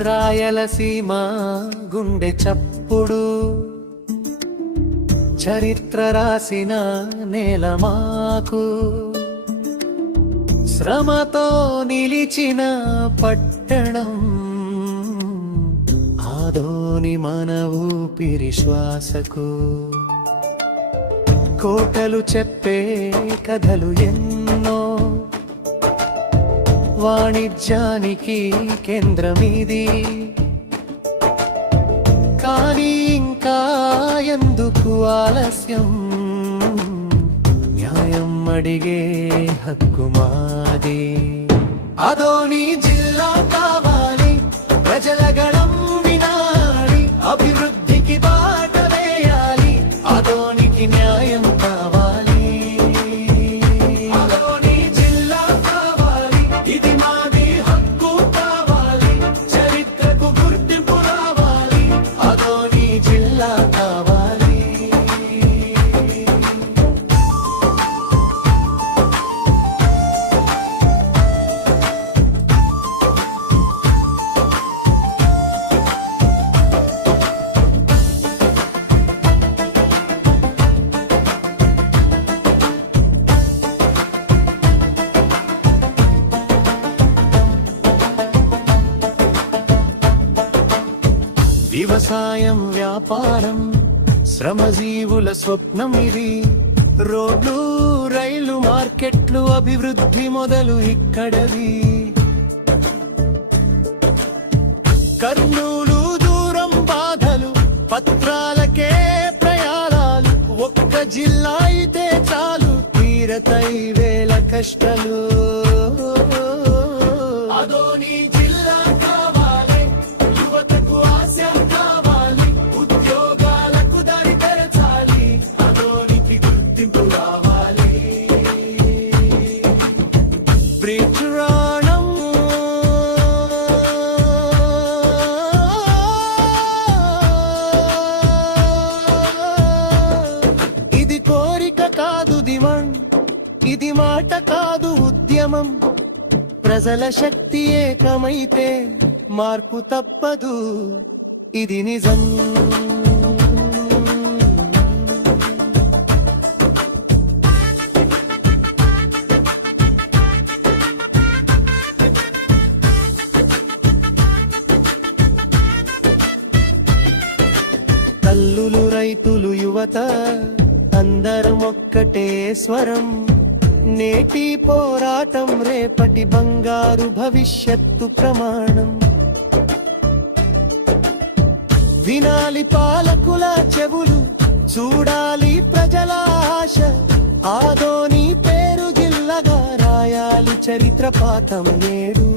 రాయలసీమ గుండె చప్పుడు చరిత్ర రాసిన నేల మాకు శ్రమతో నిలిచిన పట్టణం ఆదోని మన ఊపిరి శ్వాసకు కోటలు చెప్పే కథలు ఎన్నో వాణిజ్యానికి కేంద్రమిది కానీ ఇంకా ఎందుకు ఆలస్యం న్యాయం అడిగే హక్కు మాది ఆదోని జిల్లా కావాలి ప్రజల గళం వినాలి అభివృద్ధికి బాట వేయాలి ఆదోనికి న్యాయం కావాలి ఆదోని జిల్లా కావాలి ఇది మాది హక్కు కావాలి చరిత్రకు గుర్తింపు రావాలి ఆదోని జిల్లా కావాలి వ్యవసాయం వ్యాపారం శ్రమజీవుల స్వప్నం ఇది రోడ్లు రైలు మార్కెట్లు అభివృద్ధి మొదలు ఇక్కడది కర్నూలు దూరం బాధలు పత్రాలకే ప్రయాణాలు ఒక్క జిల్లా అయితే చాలు తీరతై వేల కష్టాలు ఆదోని జిల్లా కావాలి యువతకు ఆశ కావాలి ఉద్యోగాలకు దారి తెరచాలి ఆదోనికి గుర్తింపు రావాలి బ్రిడ్రాణం ఇది కోరిక కాదు డిమాండ్ ఇది మాట కాదు ఉద్యమం ప్రజల శక్తి ఏకమైతే మార్పు తప్పదు ఇది నిజం తల్లులు రైతులు యువత అందరం ఒక్కటే స్వరం నేటి పోరాటం రేపటి బంగారు భవిష్యత్తు ప్రమాణం వినాలి పాలకుల చెవులు చూడాలి ప్రజల ఆశ ఆదోని పేరు జిల్లగా రాయాలి చరిత్ర పాఠం నేడు